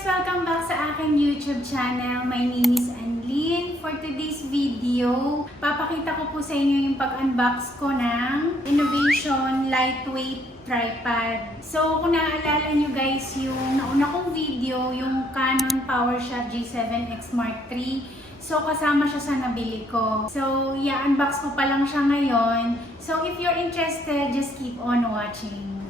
guys! Welcome back sa aking YouTube channel. My name is AnnLine. For today's video, papakita ko po sa inyo yung pag-unbox ko ng INNOVATION Lightweight Tripod. So, kung naaalala nyo guys, yung nauna kong video, yung CANON PowerShot G7X Mark III. So, kasama siya sa nabili ko. So, i-unbox ko pa lang siya ngayon. So, if you're interested, just keep on watching.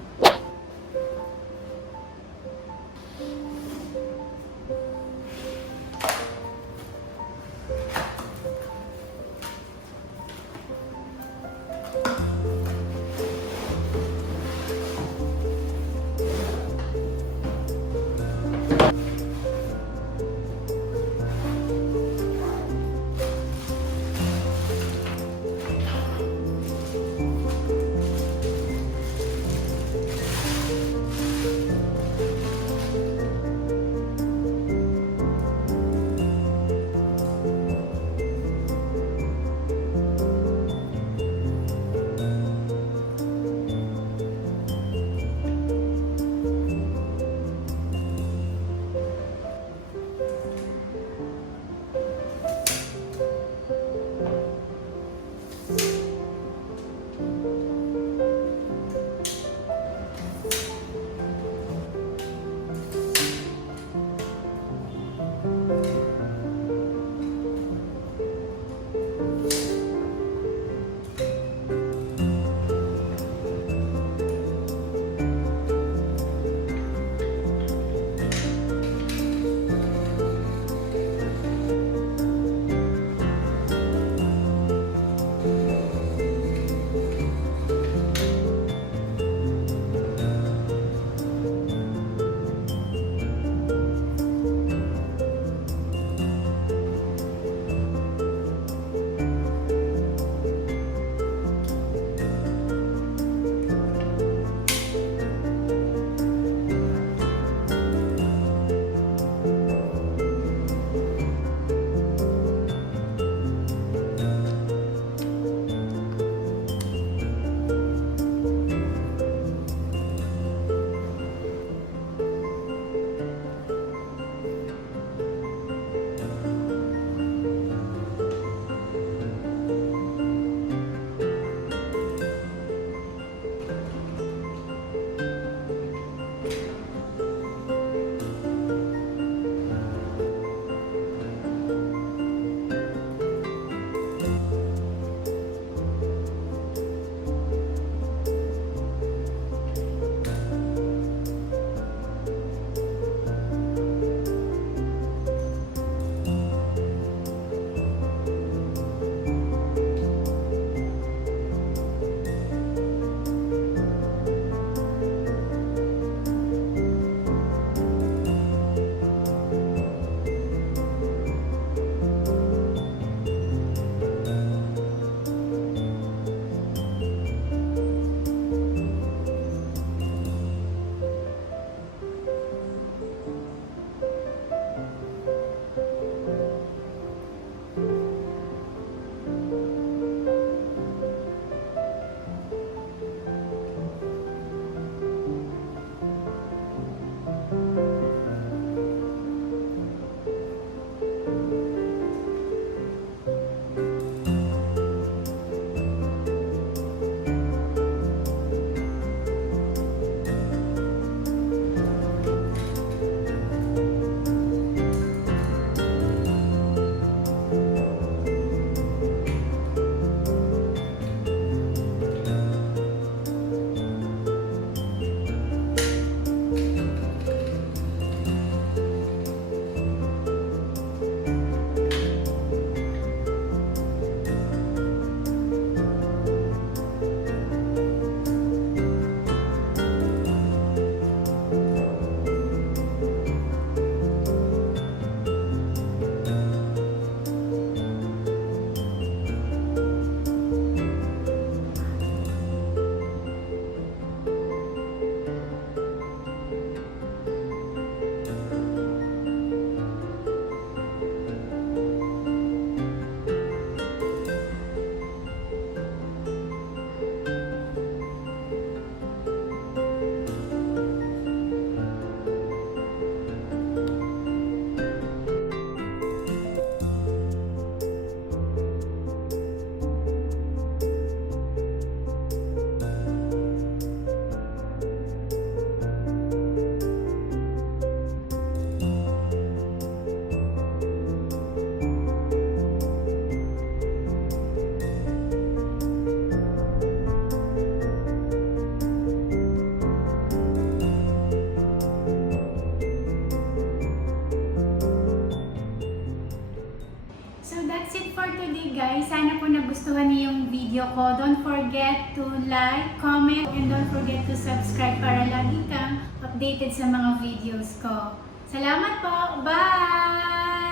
nagustuhan niyo yung video ko, don't forget to like, comment, and don't forget to subscribe para lagi kang updated sa mga videos ko. Salamat po! Bye!